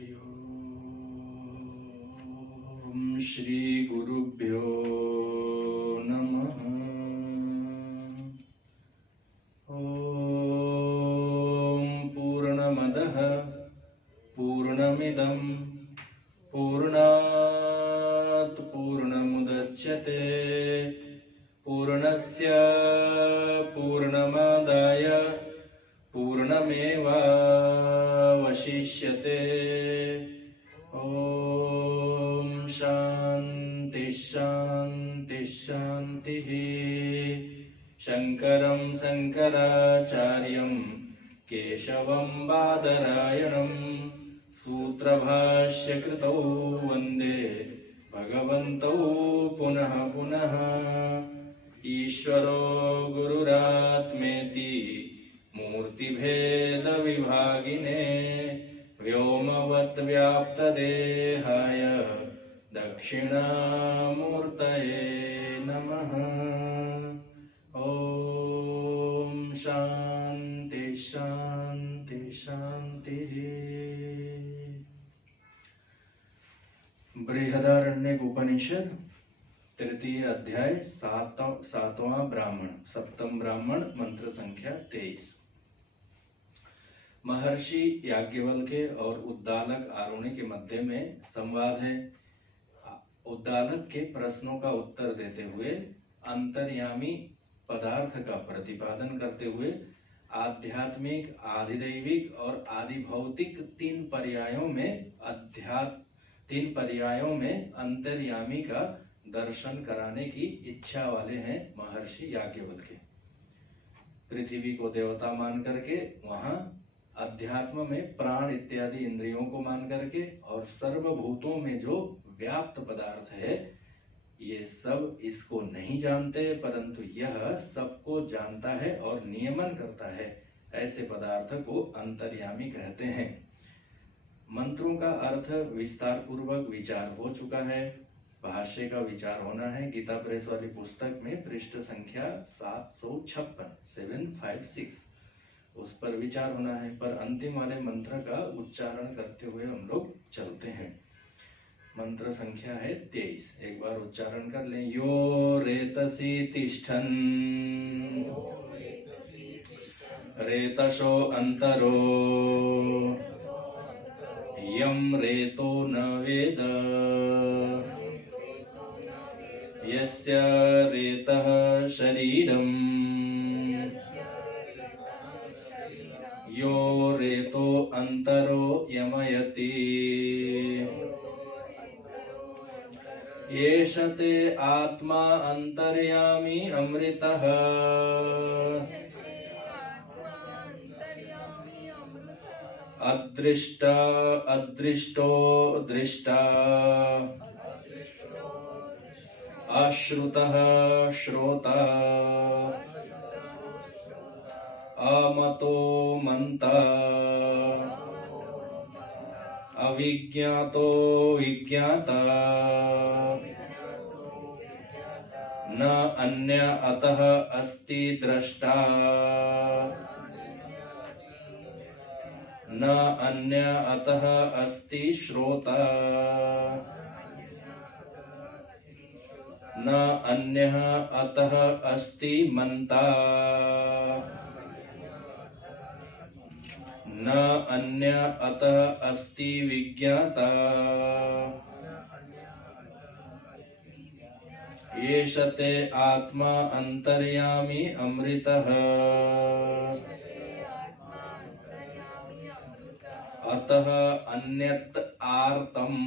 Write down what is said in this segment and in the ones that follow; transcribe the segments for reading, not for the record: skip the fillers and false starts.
हरि ओम श्री गुरुभ्यो नमः। ओम पूर्णमदः पूर्णमिदं पूर्णात् पूर्णमुदच्यते पूर्णस्य पूर्णमादाय पूर्णमेवावशिष्यते। ओम शांति शांति शांतिः। शंकरं शंकराचार्यं केशवं बादरायणं सूत्रभाष्यकृतौ वन्दे भगवन्तौ पुनः पुनः। ईश्वरो गुरुरात्मेति मूर्तिभेद विभागिने व्योमवद्व्याप्तदेहाय दक्षिणामूर्तये नमः। ओम शांति शांति शांतिः। बृहदारण्यक उपनिषद तृतीय अध्याय सातवां ब्राह्मण सप्तम ब्राह्मण मंत्र संख्या 23। महर्षि याज्ञवल्क्य और उद्दालक आरुणि के मध्य में संवाद है। उद्दालक के प्रश्नों का उत्तर देते हुए अंतर्यामी पदार्थ का प्रतिपादन करते हुए आध्यात्मिक, आधिदैविक और आधिभौतिक तीन पर्यायों में अंतर्यामी का दर्शन कराने की इच्छा वाले हैं महर्षि याज्ञवल्क्य। पृथ्वी को देवता मान करके, वहां अध्यात्म में प्राण इत्यादि इंद्रियों को मान करके, और सर्वभूतों में जो व्याप्त पदार्थ है ये सब इसको नहीं जानते, परंतु यह सबको जानता है और नियमन करता है। ऐसे पदार्थ को अंतर्यामी कहते हैं। मंत्रों का अर्थ विस्तार पूर्वक विचार हो चुका है। भाष्य का विचार होना है। गीता प्रेस वाली पुस्तक में पृष्ठ संख्या 756 उस पर विचार होना है। पर अंतिम वाले मंत्र का उच्चारण करते हुए हम लोग चलते हैं। मंत्र संख्या है 23। एक बार उच्चारण कर लें। यो रेतसी तिष्ठन् रेतशो अंतरो यम रेतो न वेद यस्य रेतः शरीरम् यो रेतो अंतरो यमयति एष ते आत्मा अंतर्यामी अमृतः अदृष्टो दृष्टा अश्रुतः श्रोता अमतो मंता अविज्ञातो विज्ञाता न अन्य अतः अस्ति द्रष्टा न अन्य अतः अस्ति श्रोता न अन्यः अतः अस्ति मंता न अन्य अतः अस्ति विज्ञाता एष ते आत्मा अंतर्यामी अमृतः अतः अन्यत् आर्तम्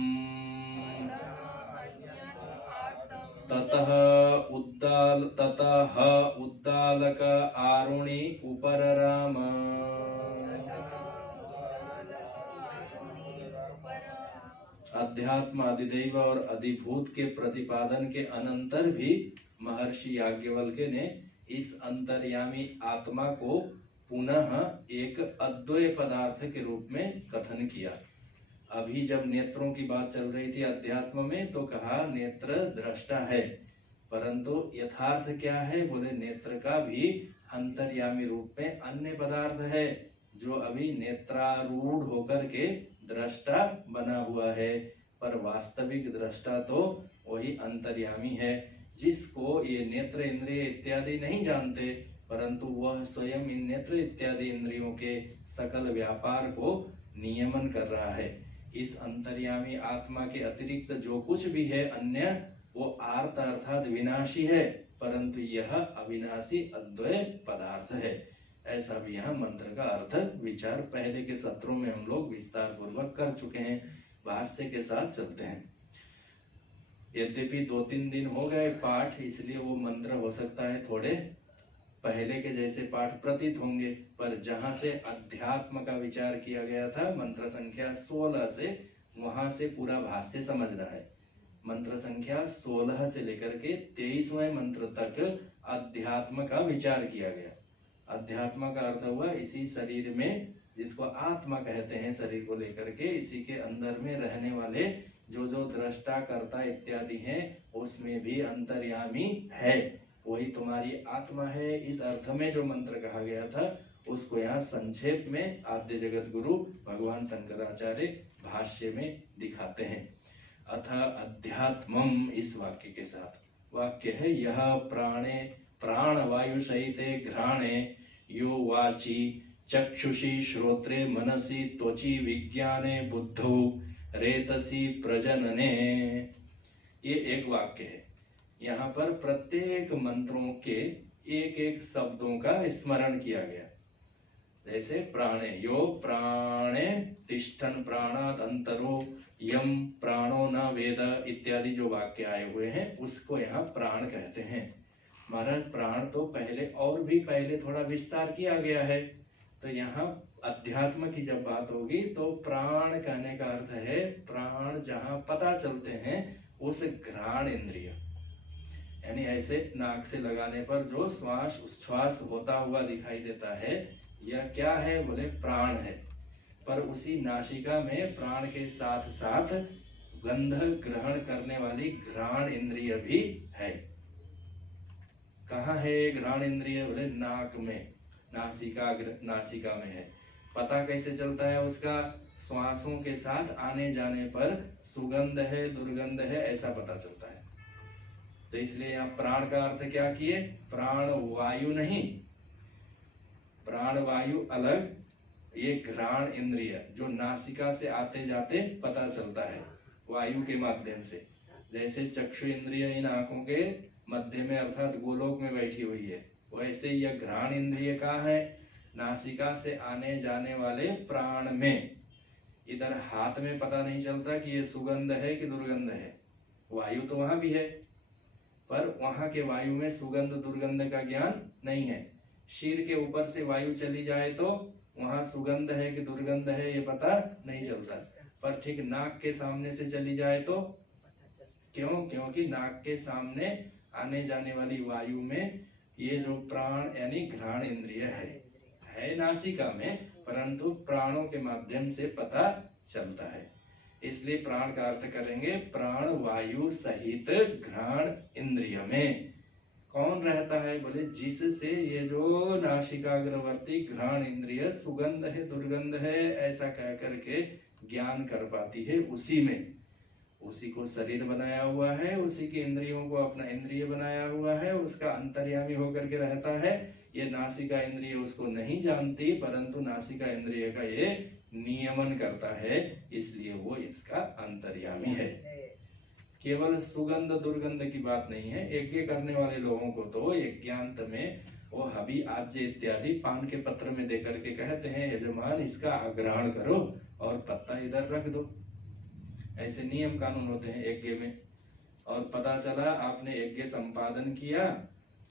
ततः उद्दालक आरुणि उपरराम। अध्यात्म, अधिदैव और अधिभूत के प्रतिपादन के अनंतर भी महर्षि याज्ञवल्क्य ने इस अंतर्यामी आत्मा को पुनः एक अद्वय पदार्थ के रूप में कथन किया। अभी जब नेत्रों की बात चल रही थी अध्यात्म में, तो कहा नेत्र दृष्टा है, परंतु यथार्थ क्या है? बोले नेत्र का भी अंतर्यामी रूप में अन्य पदार्थ है जो अभी नेत्रारूढ़ होकर के दृष्टा बना हुआ है, पर वास्तविक दृष्टा तो वही अंतर्यामी है, जिसको ये नेत्र इंद्रिय इत्यादि नहीं जानते, परंतु वह स्वयं इन नेत्र इत्यादि इंद्रियों के सकल व्यापार को नियमन कर रहा है। इस अंतर्यामी आत्मा के अतिरिक्त जो कुछ भी है अन्य, वो आर्त अर्थात विनाशी है, परंतु यह अविनाशी अद्वय पदार्थ है। ऐसा भी यहाँ मंत्र का अर्थ विचार पहले के सत्रों में हम लोग विस्तार पूर्वक कर चुके हैं। भाष्य के साथ चलते हैं। यद्यपि 2-3 दिन हो गए पाठ, इसलिए वो मंत्र हो सकता है थोड़े पहले के जैसे पाठ प्रतीत होंगे, पर जहां से अध्यात्म का विचार किया गया था मंत्र संख्या 16 से, वहां से पूरा भाष्य समझना है। मंत्र संख्या 16 से लेकर के 23वें मंत्र तक अध्यात्म का विचार किया गया। अध्यात्म का अर्थ हुआ इसी शरीर में, जिसको आत्मा कहते हैं, शरीर को लेकर के इसी के अंदर में रहने वाले जो जो दृष्टा कर्ता इत्यादि हैं, उसमें भी अंतर्यामी है, वही तुम्हारी आत्मा है। इस अर्थ में जो मंत्र कहा गया था उसको यहाँ संक्षेप में आद्य जगत गुरु भगवान शंकराचार्य भाष्य में दिखाते हैं। अथ अध्यात्मम, इस वाक्य के साथ वाक्य है, यह प्राणे प्राण वायु सहिते घ्राणे यो वाची चक्षुषी श्रोत्रे मनसी त्वची विज्ञाने बुद्धौ रेतसी प्रजनने। ये एक वाक्य है। यहाँ पर प्रत्येक मंत्रों के एक एक शब्दों का स्मरण किया गया। जैसे प्राणे, यो प्राणे तिष्ठन प्राणात अंतरो यम प्राणो न वेद इत्यादि जो वाक्य आए हुए हैं उसको यहाँ प्राण कहते हैं। महाराज प्राण तो पहले और भी पहले थोड़ा विस्तार किया गया है, तो यहाँ अध्यात्म की जब बात होगी तो प्राण कहने का अर्थ है प्राण जहाँ पता चलते हैं उस घ्राण इंद्रिय, यानी ऐसे नाक से लगाने पर जो श्वास उच्छ्वास होता हुआ दिखाई देता है, यह क्या है बोले प्राण है। पर उसी नासिका में प्राण के साथ साथ गंध ग्रहण करने वाली घ्राण इंद्रिय भी है। कहाँ है घ्राण इंद्रिय बोले नाक में, नासिका में है। पता कैसे चलता है उसका? श्वासों के साथ आने जाने पर सुगंध है दुर्गंध है ऐसा पता चलता है। तो इसलिए यहाँ प्राण का अर्थ क्या किए? प्राण वायु नहीं, प्राण वायु अलग, ये घ्राण इंद्रिय जो नासिका से आते जाते पता चलता है वायु के माध्यम से। जैसे चक्षु इंद्रिय इन आंखों के मध्य में अर्थात गोलोक में बैठी हुई है, वैसे यह घ्राण इंद्रिय का है नासिका से आने जाने वाले प्राण में। इधर हाथ में पता नहीं चलता कि ये सुगंध है कि दुर्गंध है, वायु तो वहां भी है पर वहां के वायु में सुगंध दुर्गंध का ज्ञान नहीं है। शीर के ऊपर से वायु चली जाए तो वहां सुगंध है कि दुर्गंध है ये पता नहीं चलता, पर ठीक नाक के सामने से चली जाए तो क्यों? क्योंकि नाक के सामने आने जाने वाली वायु में ये जो प्राण यानी घ्राण इंद्रिय है नासिका में, परंतु प्राणों के माध्यम से पता चलता है। इसलिए प्राण का अर्थ करेंगे प्राण वायु सहित घ्राण इंद्रिय में कौन रहता है बोले जिससे ये जो नासिकाग्रवर्ती घ्राण इंद्रिय सुगंध है दुर्गंध है ऐसा कह करके ज्ञान कर पाती है, उसी में, उसी को शरीर बनाया हुआ है, उसी की इंद्रियों को अपना इंद्रिय बनाया हुआ है, उसका अंतर्यामी होकर के रहता है। ये नासिका इंद्रिय उसको नहीं जानती, परंतु नासिका इंद्रिय का ये नियमन करता है, इसलिए वो इसका अंतर्यामी है। केवल सुगंध दुर्गंध की बात नहीं है। यज्ञ करने वाले लोगों को तो यज्ञांत में वो हबी आज्य इत्यादि पान के पत्र में देकर के कहते हैं यजमान इसका आग्रहण करो और पत्ता इधर रख दो। ऐसे नियम कानून होते हैं यज्ञ में। और पता चला आपने यज्ञ संपादन किया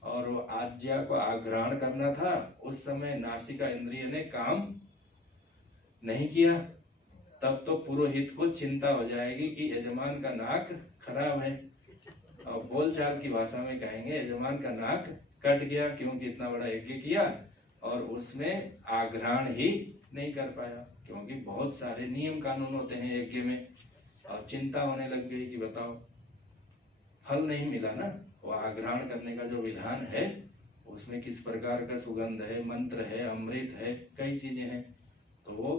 और वो आज्ञा को आग्रहण करना था, उस समय नासिका इंद्रिय ने काम नहीं किया, तब तो पुरोहित को चिंता हो जाएगी कि यजमान का नाक खराब है, और बोलचाल की भाषा में कहेंगे यजमान का नाक कट गया, क्योंकि इतना बड़ा यज्ञ किया और उसमें आग्रहण ही नहीं कर पाया, क्योंकि बहुत सारे नियम कानून होते हैं यज्ञ में। और चिंता होने लग गई कि बताओ फल नहीं मिला ना, वो आग्रहण करने का जो विधान है उसमें किस प्रकार का सुगंध है, मंत्र है, अमृत है, कई चीजें हैं, तो वो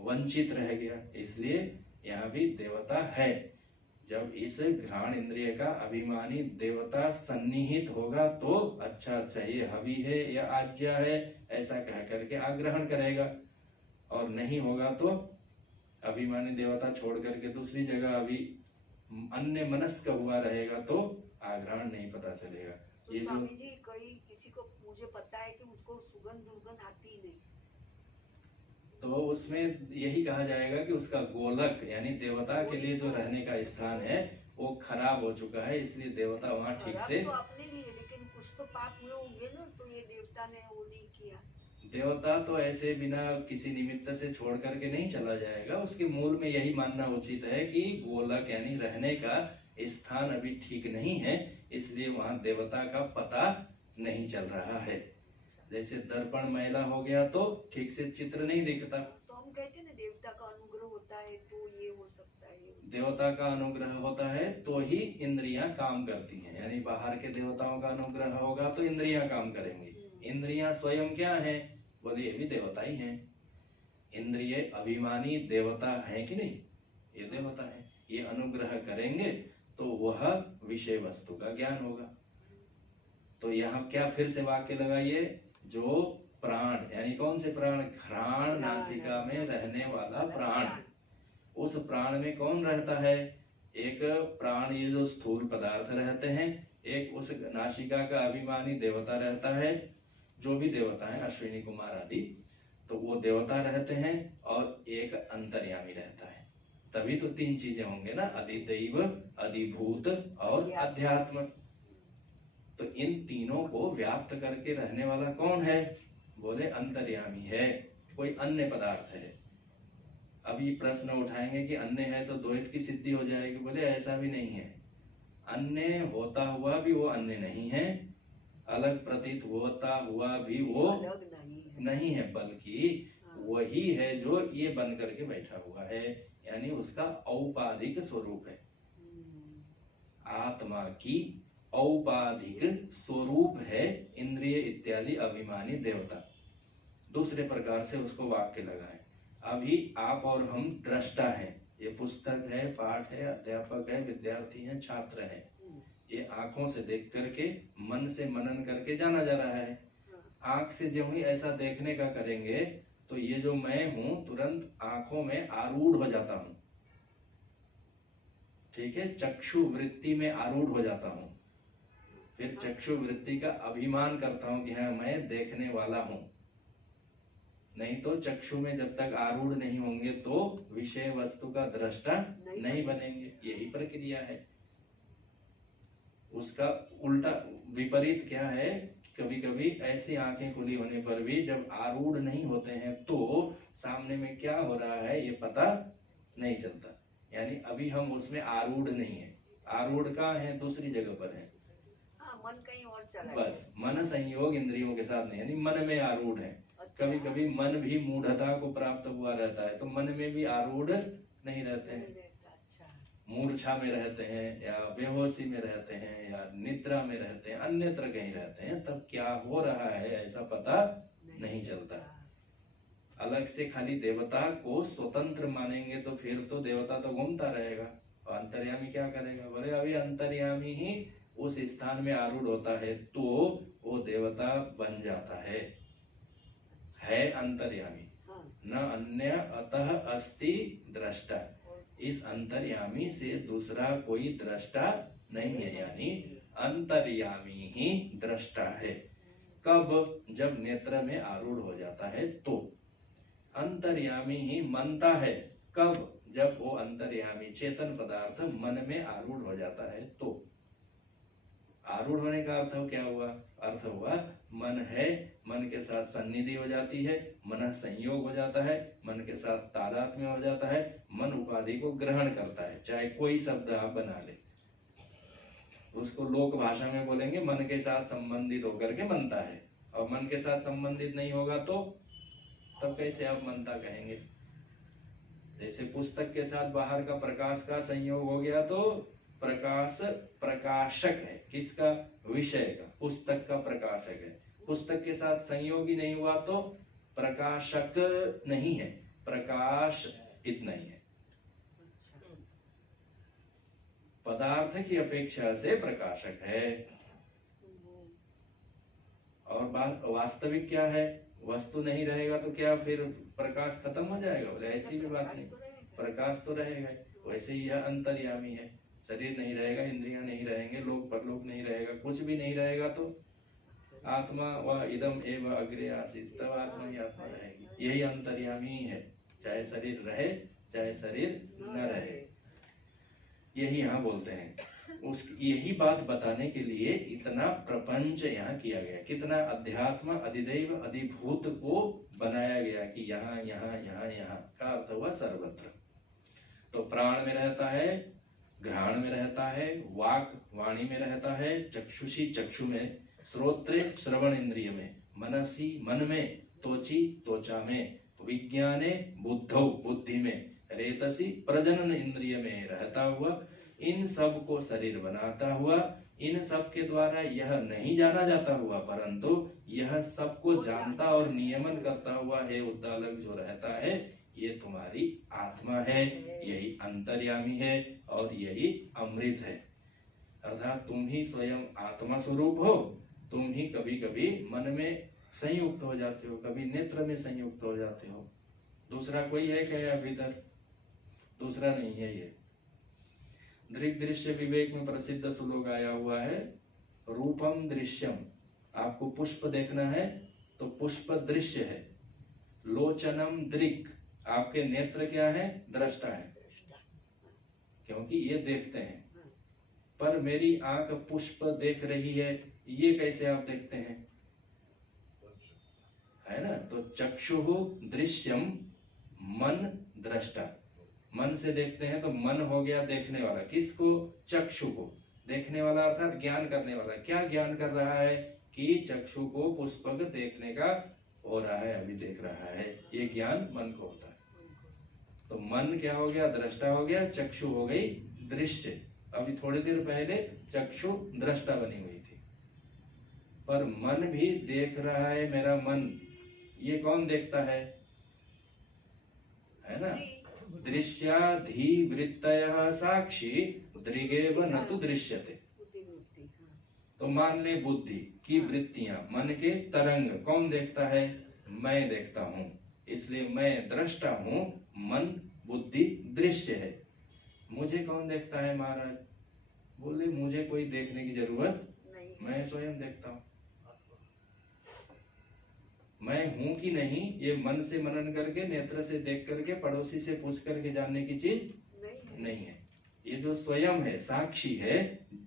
वंचित रह गया। इसलिए यहाँ भी देवता है। जब इस घ्राण इंद्रिय का अभिमानी देवता सन्निहित होगा तो अच्छा अच्छा ये हवि है या आज्ञा है ऐसा कह करके आग्रहण करेगा, और नहीं होगा तो अभिमानी देवता छोड़ करके दूसरी जगह अभी अन्य मनस्क हुआ रहेगा तो आग्रहण नहीं पता चलेगा। तो ये स्वामी जी कई किसी को मुझे पता है कि मुझको सुगंध दुर्गंध आती ही नहीं, तो उसमें यही कहा जाएगा कि उसका गोलक यानी देवता के लिए जो रहने का स्थान है वो खराब हो चुका है, इसलिए देवता वहाँ ठीक से। तो अपने लिए, लेकिन कुछ तो पाप हुए होंगे ना, तो ये देवता ने वो नहीं किया। देवता तो ऐसे बिना किसी निमित्त से छोड़ करके नहीं चला जाएगा। उसके मूल में यही मानना उचित है कि गोलक यानी रहने का स्थान अभी ठीक नहीं है, इसलिए वहां देवता का पता नहीं चल रहा है। जैसे दर्पण मैला हो गया तो ठीक से चित्र नहीं दिखता। तो हम कहते हैं ना देवता का अनुग्रह होता है तो ये हो सकता है, देवता का अनुग्रह होता है तो ही इंद्रियां काम करती हैं, यानी बाहर के देवताओं का अनुग्रह होगा तो इंद्रियां काम करेंगी। इंद्रियां स्वयं क्या है, बोले ये भी देवता ही हैं। इंद्रिय अभिमानी देवता है कि नहीं, ये देवता है। ये अनुग्रह करेंगे तो वह विषय वस्तु का ज्ञान होगा। तो यहाँ क्या फिर से वाक्य लगाइए, जो प्राण यानी कौन से प्राण, घ्राण नासिका में रहने वाला प्राण, उस प्राण में कौन रहता है, एक प्राण ये जो स्थूल पदार्थ रहते हैं, एक उस नासिका का अभिमानी देवता रहता है, जो भी देवता है अश्विनी कुमार आदि, तो वो देवता रहते हैं, और एक अंतर्यामी रहता है। तभी तो तीन चीजें होंगे ना, अधिदैव, अधिभूत और अध्यात्म। तो इन तीनों को व्याप्त करके रहने वाला कौन है, बोले अंतर्यामी है, कोई अन्य पदार्थ है। अभी प्रश्न उठाएंगे कि अन्य है तो द्वैत की सिद्धि हो जाएगी, बोले ऐसा भी नहीं है। अन्य होता हुआ भी वो अन्य नहीं है, अलग प्रतीत होता हुआ भी वो अलग नहीं है, बल्कि वही है जो ये बन करके बैठा हुआ है, यानी उसका औपाधिक स्वरूप है। आत्मा की औपाधिक स्वरूप है इंद्रिय इत्यादि अभिमानी देवता। दूसरे प्रकार से उसको वाक्य लगाएं। अभी आप और हम दृष्टा हैं, ये पुस्तक है, पाठ है, अध्यापक है, विद्यार्थी हैं, छात्र हैं। ये आंखों से देख करके मन से मनन करके जाना जा रहा है। आंख से जब ही ऐसा देखने का करेंगे तो ये जो मैं हूं तुरंत आंखों में आरूढ़ हो जाता हूं, ठीक है, चक्षु वृत्ति में आरूढ़ हो जाता हूं, फिर चक्षु वृत्ति का अभिमान करता हूं कि हाँ मैं देखने वाला हूं। नहीं तो चक्षु में जब तक आरूढ़ नहीं होंगे तो विषय वस्तु का दृष्टा नहीं बनेंगे। यही प्रक्रिया है। उसका उल्टा विपरीत क्या है, कभी कभी ऐसी आंखें खुली होने पर भी जब आरूढ़ नहीं होते हैं तो सामने में क्या हो रहा है ये पता नहीं चलता, यानी अभी हम उसमें आरूढ़ नहीं है। आरूढ़ कहाँ है, दूसरी जगह पर है। मन कहीं और चला बस मन संयोग इंद्रियों के साथ नहीं, यानी मन में आरूढ़ है। कभी कभी मन भी मूढ़ता को प्राप्त हुआ रहता है तो मन में भी आरूढ़ नहीं रहते हैं, मूर्छा में रहते हैं या बेहोशी में रहते हैं या निद्रा में रहते हैं, अन्यत्र कहीं रहते हैं, तब क्या हो रहा है ऐसा पता नहीं चलता। अलग से खाली देवता को स्वतंत्र मानेंगे तो फिर तो देवता तो घूमता रहेगा, और अंतर्यामी क्या करेगा, बोले अभी अंतर्यामी ही उस स्थान में आरूढ़ होता है तो वो देवता बन जाता है अंतर्यामी, न अन्य अतः अस्ति दृष्टा। इस अंतर्यामी से दूसरा कोई दृष्टा नहीं है, यानी अंतर्यामी ही दृष्टा है। कब, जब नेत्र में आरूढ़ हो जाता है तो। अंतर्यामी ही मनता है, कब, जब वो अंतर्यामी चेतन पदार्थ मन में आरूढ़ हो जाता है तो। आरूढ़ होने का अर्थ क्या हुआ, अर्थ हुआ मन है, मन के साथ सन्निधि हो जाती है, मन संयोग हो जाता है, मन के साथ तादात्म्य हो जाता है, मन उपाधि को ग्रहण करता है, चाहे कोई शब्द आप बना ले, उसको लोक भाषा में बोलेंगे मन के साथ संबंधित होकर के मनता है। और मन के साथ संबंधित नहीं होगा तो तब कैसे आप मनता कहेंगे। जैसे पुस्तक के साथ बाहर का प्रकाश का संयोग हो गया तो प्रकाश प्रकाशक है, किसका, विषय का, पुस्तक का प्रकाशक है। पुस्तक के साथ संयोग ही नहीं हुआ तो प्रकाशक नहीं है। प्रकाश इतना ही है। अच्छा। पदार्थ की अपेक्षा से प्रकाशक है। और वास्तविक क्या है? वस्तु नहीं रहेगा तो क्या फिर प्रकाश खत्म हो जाएगा? बोले ऐसी भी बात नहीं, प्रकाश तो रहेगा। वैसे ही यह अंतर्यामी है। शरीर नहीं रहेगा, इंद्रियां नहीं रहेंगे, लोक परलोक नहीं रहेगा, कुछ भी नहीं रहेगा तो आत्मा व इदम एव अग्रे आसीत, तब आत्मा ही आत्मा रहेगी। यही अंतर्यामी है, चाहे शरीर रहे चाहे शरीर न रहे। यही यहाँ बोलते हैं। उस यही बात बताने के लिए इतना प्रपंच यहाँ किया गया। कितना अध्यात्म अधिदैव अधिभूत को बनाया गया कि यहाँ यहाँ यहाँ यहाँ का अर्थ हुआ सर्वत्र। तो प्राण में रहता है, घ्राण में रहता है, वाक वाणी में रहता है, चक्षुषी चक्षु में, श्रोत्रे श्रवण इंद्रिय में, मनसी मन में, त्वची त्वचा में, विज्ञाने बुद्धौ बुद्धि में, रेतसी प्रजनन इंद्रिय में रहता हुआ, इन सब को शरीर बनाता हुआ, इन सब के द्वारा यह नहीं जाना जाता हुआ, परंतु यह सबको जानता और नियमन करता हुआ है उद्दालक जो रहता है, ये तुम्हारी आत्मा है, यही अंतर्यामी है और यही अमृत है। अर्थात तुम ही स्वयं आत्मा स्वरूप हो। तुम ही कभी कभी मन में संयुक्त हो जाते हो, कभी नेत्र में संयुक्त हो जाते हो। दूसरा कोई है क्या भीतर? दूसरा नहीं है। ये दृक दृश्य विवेक में प्रसिद्ध श्लोक आया हुआ है, रूपम दृश्यम। आपको पुष्प देखना है तो पुष्प दृश्य है। लोचनम दृक, आपके नेत्र क्या है? दृष्टा है, क्योंकि ये देखते हैं। पर मेरी आंख पुष्प देख रही है, ये कैसे आप देखते हैं? है ना? तो चक्षु दृश्यम, मन दृष्टा। मन से देखते हैं तो मन हो गया देखने वाला। किसको? चक्षु को। देखने वाला अर्थात ज्ञान करने वाला। क्या ज्ञान कर रहा है? कि चक्षु को पुष्पक देखने का हो रहा है, अभी देख रहा है। ये ज्ञान मन को होता है। तो मन क्या हो गया? दृष्टा हो गया, चक्षु हो गई दृश्य। अभी थोड़ी देर पहले चक्षु दृष्टा बनी हुई थी, पर मन भी देख रहा है। मेरा मन, ये कौन देखता है ना? दृश्याधिवृत्तयः साक्षी दृगेव न तु दृश्यते। तो मान ले बुद्धि की वृत्तियां, मन के तरंग कौन देखता है? मैं देखता हूं, इसलिए मैं दृष्टा हूं। मन बुद्धि दृश्य है। मुझे कौन देखता है महाराज? बोले मुझे कोई देखने की जरूरत नहीं, मैं स्वयं देखता हूं। मैं हूं कि नहीं, ये मन से मनन करके, नेत्र से देख करके, पड़ोसी से पूछ करके जानने की चीज नहीं है। ये जो स्वयं है, साक्षी है,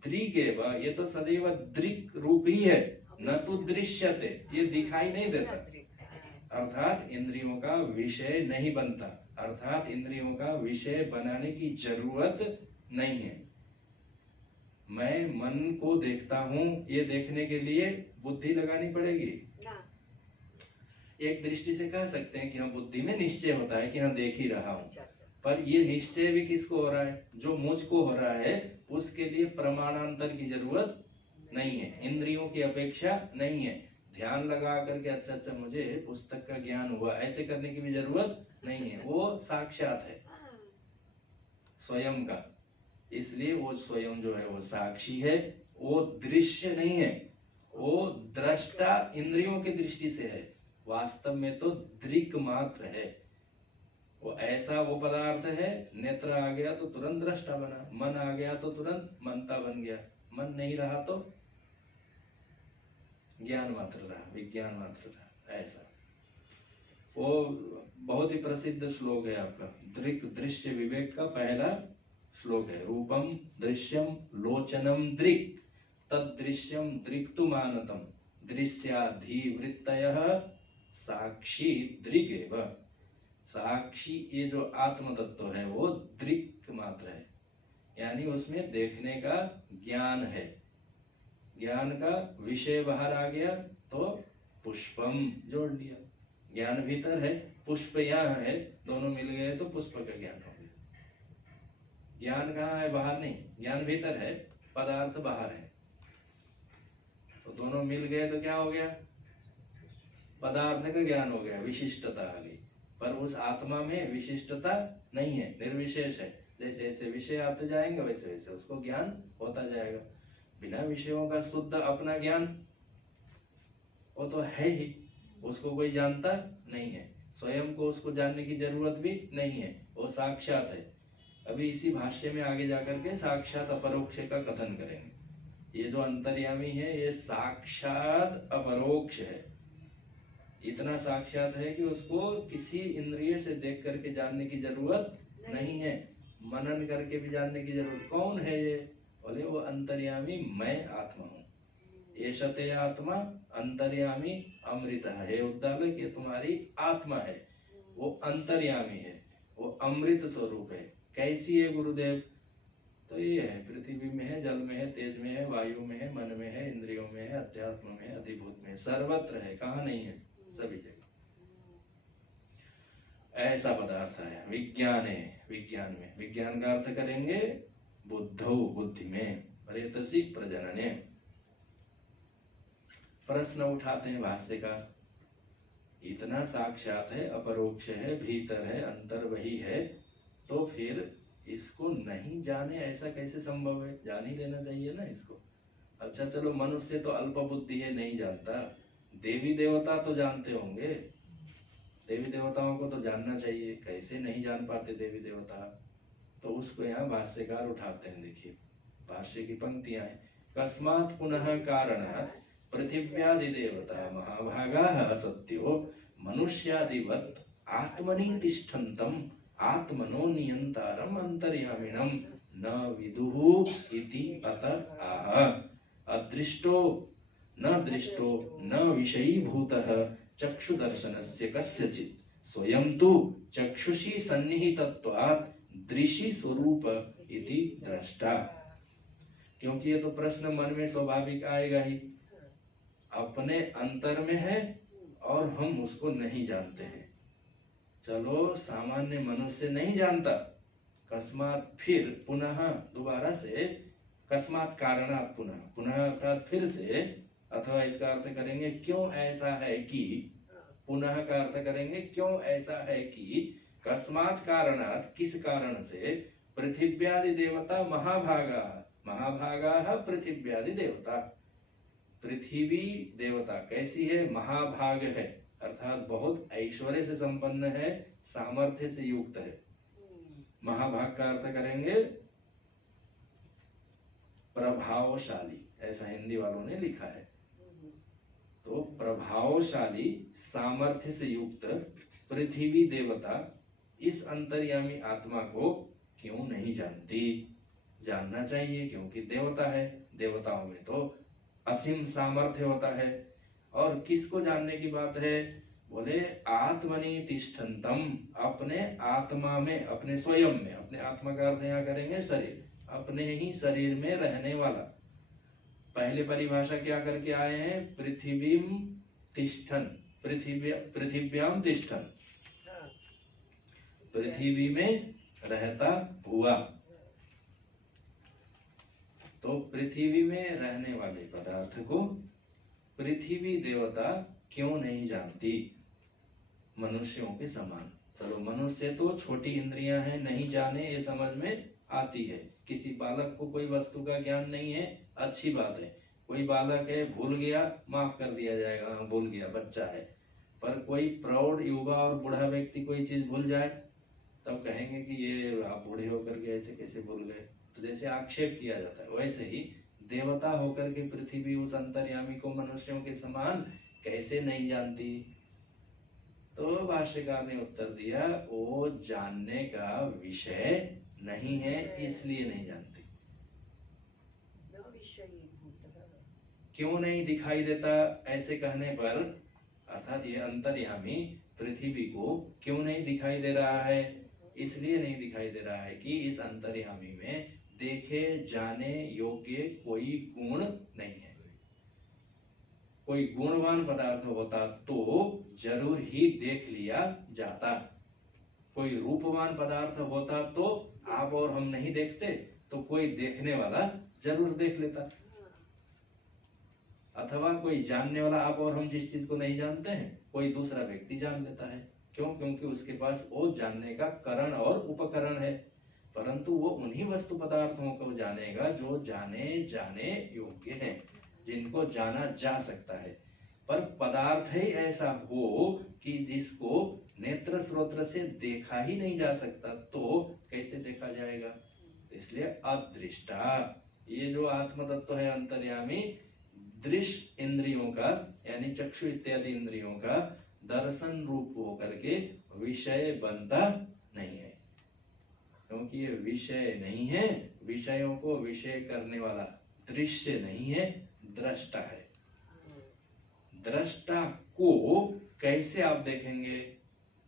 दृगेव, ये तो सदैव दृक् रूप ही है, न तो दृश्यते, ये दिखाई नहीं देता। अर्थात इंद्रियों का विषय नहीं बनता, अर्थात इंद्रियों का विषय बनाने की जरूरत नहीं है। मैं मन को देखता हूं, ये देखने के लिए बुद्धि लगानी पड़ेगी। एक दृष्टि से कह सकते हैं कि हाँ, बुद्धि में निश्चय होता है कि हाँ देख ही रहा हूं, पर ये निश्चय भी किसको हो रहा है? जो मुझको हो रहा है, उसके लिए प्रमाणांतर की जरूरत नहीं है, इंद्रियों की अपेक्षा नहीं है। ध्यान लगा करके अच्छा मुझे पुस्तक का ज्ञान हुआ, ऐसे करने की भी जरूरत नहीं है। वो साक्षात है स्वयं का, इसलिए वो स्वयं जो है वो साक्षी है, वो दृश्य नहीं है, वो दृष्टा इंद्रियों की दृष्टि से है। वास्तव में तो दृक मात्र है। वो ऐसा वो पदार्थ है, नेत्र आ गया तो तुरंत दृष्टा बना, मन आ गया तो तुरंत मनता बन गया, मन नहीं रहा तो ज्ञान मात्र रहा, विज्ञान मात्र रहा। ऐसा वो बहुत ही प्रसिद्ध श्लोक है आपका, दृक दृश्य विवेक का पहला श्लोक है। रूपम दृश्यम लोचनम दृक् तदृश्यम दृक्तु मानतम दृश्याधिवृत्तयः साक्षी दृगेव। साक्षी ये जो आत्म तत्व है वो दृक् मात्र है, यानी उसमें देखने का ज्ञान है। ज्ञान का विषय बाहर आ गया तो पुष्पम जोड़ लिया, ज्ञान भीतर है, पुष्प यहाँ है, दोनों मिल गए तो पुष्प का ज्ञान हो गया। ज्ञान कहाँ है? बाहर नहीं, ज्ञान भीतर है, पदार्थ बाहर है, तो दोनों मिल गए तो क्या हो गया? पदार्थ का ज्ञान हो गया, विशिष्टता आ गई। पर उस आत्मा में विशिष्टता नहीं है, निर्विशेष है। जैसे जैसे विषय आते जाएंगे वैसे वैसे उसको ज्ञान होता जाएगा। बिना विषयों का शुद्ध अपना ज्ञान वो तो है ही, उसको कोई जानता नहीं है, स्वयं को उसको जानने की जरूरत भी नहीं है, वो साक्षात है। अभी इसी भाष्य में आगे जाकर के साक्षात अपरोक्ष का कथन करेंगे। ये जो अंतर्यामी है ये साक्षात अपरोक्ष है, इतना साक्षात है कि उसको किसी इंद्रिय से देख करके जानने की जरूरत नहीं है, मनन करके भी जानने की जरूरत। कौन है ये? बोले वो अंतर्यामी मैं आत्मा हूँ। ये शते आत्मा अंतर्यामी अमृत है। उद्दालक ये तुम्हारी आत्मा है, वो अंतर्यामी है, वो अमृत स्वरूप है। कैसी है गुरुदेव? तो ये है, पृथ्वी में है, जल में है, तेज में है, वायु में है, मन में है, इंद्रियों में है, अध्यात्म में है, अधिभूत में है, सर्वत्र है। कहाँ नहीं है? सभी जगह। ऐसा पदार्थ है। विज्ञान है, विज्ञान में, विज्ञान का अर्थ करेंगे बुद्धौ, बुद्धि में, रेतसी प्रजनने। प्रश्न उठाते हैं भाष्यकार, इतना साक्षात है, अपरोक्ष है, भीतर है, अंतर वही है, तो फिर इसको नहीं जाने ऐसा कैसे संभव है? जान ही लेना चाहिए ना इसको। अच्छा चलो, मनुष्य तो अल्प बुद्धि है, नहीं जानता, देवी देवता तो जानते होंगे, देवी देवताओं को तो जानना चाहिए, कैसे नहीं जान पाते देवी देवता? तो उसको यहाँ भाष्यकार उठाते हैं। देखिए भाष्य की पंक्तियां हैं, कस्मात् पुनः कारणात् पृथिव्यादि देवता महाभागाः सत्यो मनुष्यादिवत् आत्मनि तिष्ठन्तम् आत्मनो नियंतारम् अंतर्यामिणम् न विदुः इति अतः आह। अदृष्टो न दृष्टो न विषयीभूतः चक्षुदर्शनस्य कस्यचित् स्वयं तु चक्षुषी सन्निहितत्वात् दृशि स्वरूप इति दृष्टा। क्योंकि ये तो प्रश्न मन में स्वाभाविक आएगा ही, अपने अंतर में है और हम उसको नहीं जानते हैं। चलो सामान्य मनुष्य नहीं जानता, कस्मात फिर पुनः दोबारा से, कस्मात कारणात् पुनः, पुनः अर्थात फिर से, अथवा इसका अर्थ करेंगे क्यों ऐसा है कि, पुनः का अर्थ करेंगे क्यों ऐसा है कि, कस्मात् कारणात् किस कारण से, पृथिव्यादि देवता महाभागा, महाभागा पृथिव्यादि देवता, पृथ्वी देवता कैसी है? महाभाग है, अर्थात बहुत ऐश्वर्य से संपन्न है, सामर्थ्य से युक्त है। महाभाग का अर्थ करेंगे प्रभावशाली, ऐसा हिंदी वालों ने लिखा है। तो प्रभावशाली, सामर्थ्य से युक्त पृथ्वी देवता इस अंतर्यामी आत्मा को क्यों नहीं जानती? जानना चाहिए, क्योंकि देवता है, देवताओं में तो असीम सामर्थ्य होता है। और किसको जानने की बात है? बोले आत्मनि तिष्ठन्तम, अपने आत्मा में, अपने स्वयं में, अपने आत्मा का अर्थ यहाँ करेंगे शरीर, अपने ही शरीर में रहने वाला। पहले परिभाषा क्या करके आए हैं? पृथ्वीम तिष्ठन, पृथिव्याम तिष्ठन, पृथ्वी में रहता हुआ। तो पृथ्वी में रहने वाले पदार्थ को पृथ्वी देवता क्यों नहीं जानती? मनुष्यों के समान। चलो मनुष्य तो छोटी इंद्रियां हैं, नहीं जाने ये समझ में आती है। किसी बालक को कोई वस्तु का ज्ञान नहीं है, अच्छी बात है। कोई बालक है, भूल गया, माफ कर दिया जाएगा, हाँ भूल गया, बच्चा है। पर कोई प्रौढ़, युवा और बूढ़ा व्यक्ति कोई चीज भूल जाए तब कहेंगे कि ये आप बूढ़े होकर के ऐसे कैसे भूल गए? तो जैसे आक्षेप किया जाता है, वैसे ही देवता होकर के पृथ्वी उस अंतर्यामी को मनुष्यों के समान कैसे नहीं जानती? तो भाष्यकार ने उत्तर दिया, वो जानने का विषय नहीं है, इसलिए नहीं जानती। क्यों नहीं दिखाई देता? ऐसे कहने पर अर्थात ये अंतर्यामी पृथ्वी को क्यों नहीं दिखाई दे रहा है? इसलिए नहीं दिखाई दे रहा है कि इस अंतर्यामी में देखे जाने योग्य कोई गुण नहीं है। कोई गुणवान पदार्थ होता तो जरूर ही देख लिया जाता। कोई रूपवान पदार्थ होता तो आप और हम नहीं देखते, तो कोई देखने वाला जरूर देख लेता। अथवा कोई जानने वाला, आप और हम जिस चीज को नहीं जानते हैं, कोई दूसरा व्यक्ति जान लेता है। क्यों? क्योंकि उसके पास वो जानने का करण और उपकरण है, परंतु वो उन्हीं वस्तु पदार्थों को जानेगा जो जाने जाने योग्य हैं, जिनको जाना जा सकता है। पर पदार्थ ही ऐसा हो कि जिसको नेत्र स्रोत्र से देखा ही नहीं जा सकता, तो कैसे देखा जाएगा? इसलिए अदृष्टा, ये जो आत्म तत्व है अंतर्यामी, दृश्य इंद्रियों का यानी चक्षु इत्यादि इंद्रियों का दर्शन रूप होकर के विषय बनता नहीं है, क्योंकि ये विषय नहीं है। विषयों को विषय करने वाला दृश्य नहीं है, दृष्टा है। दृष्टा को कैसे आप देखेंगे?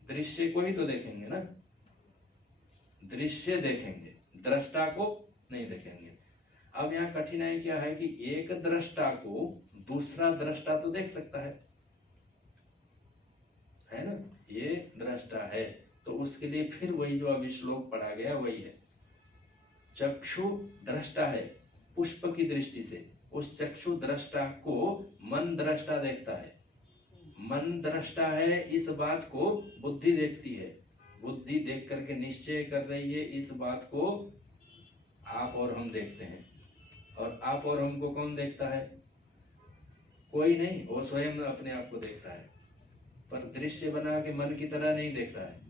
दृश्य को ही तो देखेंगे ना, दृश्य देखेंगे, दृष्टा को नहीं देखेंगे। अब यहाँ कठिनाई क्या है कि एक दृष्टा को दूसरा दृष्टा तो देख सकता है ना? ये दृष्टा है, तो उसके लिए फिर वही जो अभी श्लोक पढ़ा गया वही है। चक्षु दृष्टा है पुष्प की दृष्टि से, उस चक्षु दृष्टा को मन दृष्टा देखता है। मन दृष्टा है, इस बात को बुद्धि देखती है। बुद्धि देख करके निश्चय कर रही है, इस बात को आप और हम देखते हैं। और आप और हमको कौन देखता है? कोई नहीं, वो स्वयं अपने आप को देखता है, पर दृश्य बना के मन की तरह नहीं देख रहा है,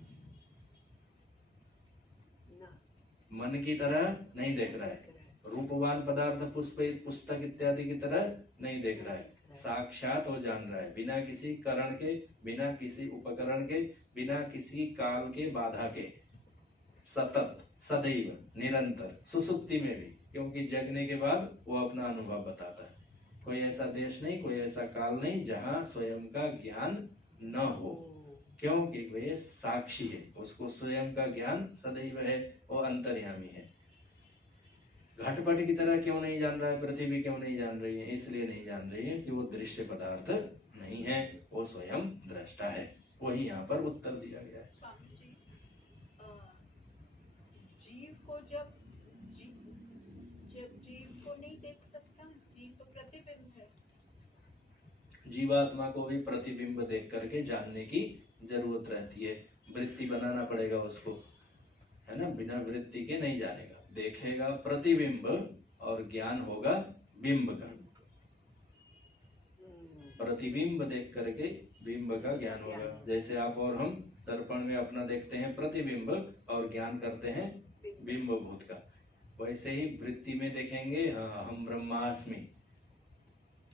मन की तरह नहीं देख रहा है। रूपवान पदार्थ पुष्प पुस्तक इत्यादि की तरह नहीं देख रहा है, साक्षात वो जान रहा है, बिना किसी करण के, बिना किसी उपकरण के, बिना किसी काल के बाधा के, सतत सदैव निरंतर, सुसुप्ति में भी, क्योंकि जगने के बाद वो अपना अनुभव बताता है। कोई ऐसा देश नहीं, कोई ऐसा काल नहीं जहां स्वयं का ज्ञान न हो, क्योंकि वे साक्षी है, उसको स्वयं का ज्ञान सदैव है, वो अंतर्यामी है। घटपट की तरह क्यों नहीं जान रहा है? पृथ्वी क्यों नहीं जान रही है? इसलिए नहीं जान रही है कि वो दृश्य पदार्थ नहीं है, वो स्वयं दृष्टा है। वही यहाँ पर उत्तर दिया गया है। स्वामी जी, जीव को जब जीव को नहीं देख सकता, जीव तो प्रतिबिंब है। जीवात्मा को भी प्रतिबिंब देख करके जानने की जरूरत रहती है, वृत्ति बनाना पड़ेगा उसको, है ना? बिना वृत्ति के नहीं जानेगा, देखेगा प्रतिबिंब और ज्ञान होगा बिंब का। प्रतिबिंब देख करके बिंब का ज्ञान होगा। जैसे आप और हम दर्पण में अपना देखते हैं प्रतिबिंब और ज्ञान करते हैं बिंब भूत का, वैसे ही वृत्ति में देखेंगे हाँ हम ब्रह्मास्मि,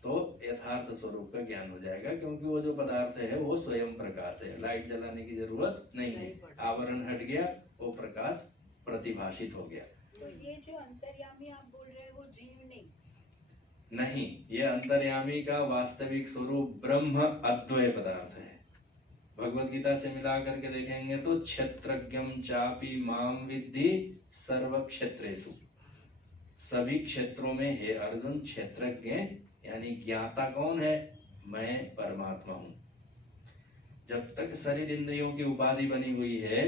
तो यथार्थ स्वरूप का ज्ञान हो जाएगा, क्योंकि वो जो पदार्थ है वो स्वयं प्रकाश है, लाइट जलाने की जरूरत नहीं है, आवरण हट गया, वो प्रकाश प्रतिभाषित हो गया। तो ये जो अंतर्यामी आप बोल रहे हैं वो जीव नहीं, ये अंतर्यामी का वास्तविक स्वरूप ब्रह्म अद्वय पदार्थ है। भगवत गीता से मिला करके देखेंगे तो क्षेत्रज्ञम चापि माम विद्धि सर्व क्षेत्रेषु, सभी क्षेत्रों में हे अर्जुन क्षेत्रज्ञ यानी ज्ञाता कौन है? मैं परमात्मा हूँ। जब तक शरीर इंद्रियों की उपाधि बनी हुई है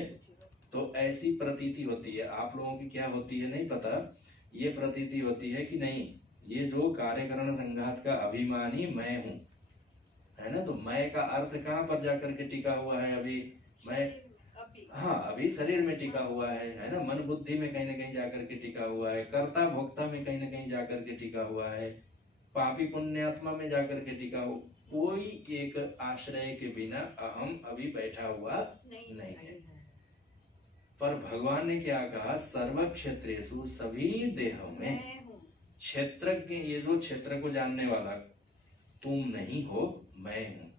तो ऐसी प्रतीति होती है, आप लोगों की क्या होती है नहीं पता, ये प्रतीति होती है कि नहीं ये जो कार्यकरण संघात का अभिमानी मैं हूँ, है ना? तो मैं का अर्थ कहाँ पर जाकर के टिका हुआ है? अभी मैं, हाँ अभी शरीर में टिका हुआ है ना? मन बुद्धि में कहीं ना कहीं जाकर के टिका हुआ है, कर्ता भोक्ता में कहीं ना कहीं जाकर के टिका हुआ है, पापी पुण्यात्मा में जाकर के टिका हो, कोई एक आश्रय के बिना अहम अभी बैठा हुआ नहीं है। पर भगवान ने क्या कहा? सर्व क्षेत्रेषु, सभी देहों में क्षेत्रज्ञ, ये जो क्षेत्र को जानने वाला तुम नहीं हो, मैं हूँ।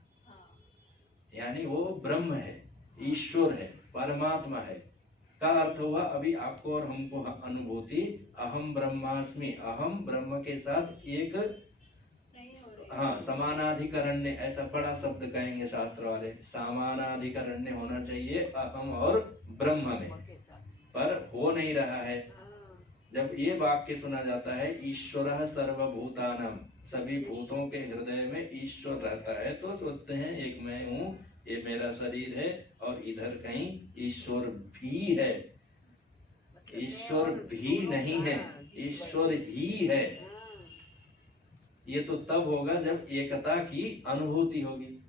यानी वो ब्रह्म है, ईश्वर है, परमात्मा है का अर्थ हुआ अभी आपको और हमको अनुभूति अहम ब्रह्मास्मि, अहम ब्रह्म के साथ एक हाँ समानाधिकरण्य, ऐसा बड़ा शब्द कहेंगे शास्त्र वाले, समानाधिकरण्य होना चाहिए अहम और ब्रह्म में, पर हो नहीं रहा है। जब ये वाक्य सुना जाता है ईश्वरः सर्वभूतानां, सभी भूतों के हृदय में ईश्वर रहता है, तो सोचते हैं एक मैं हूँ, ये मेरा शरीर है और इधर कहीं ईश्वर भी है। ईश्वर भी नहीं है, ईश्वर ही है। ये तो तब होगा जब एकता की अनुभूति होगी।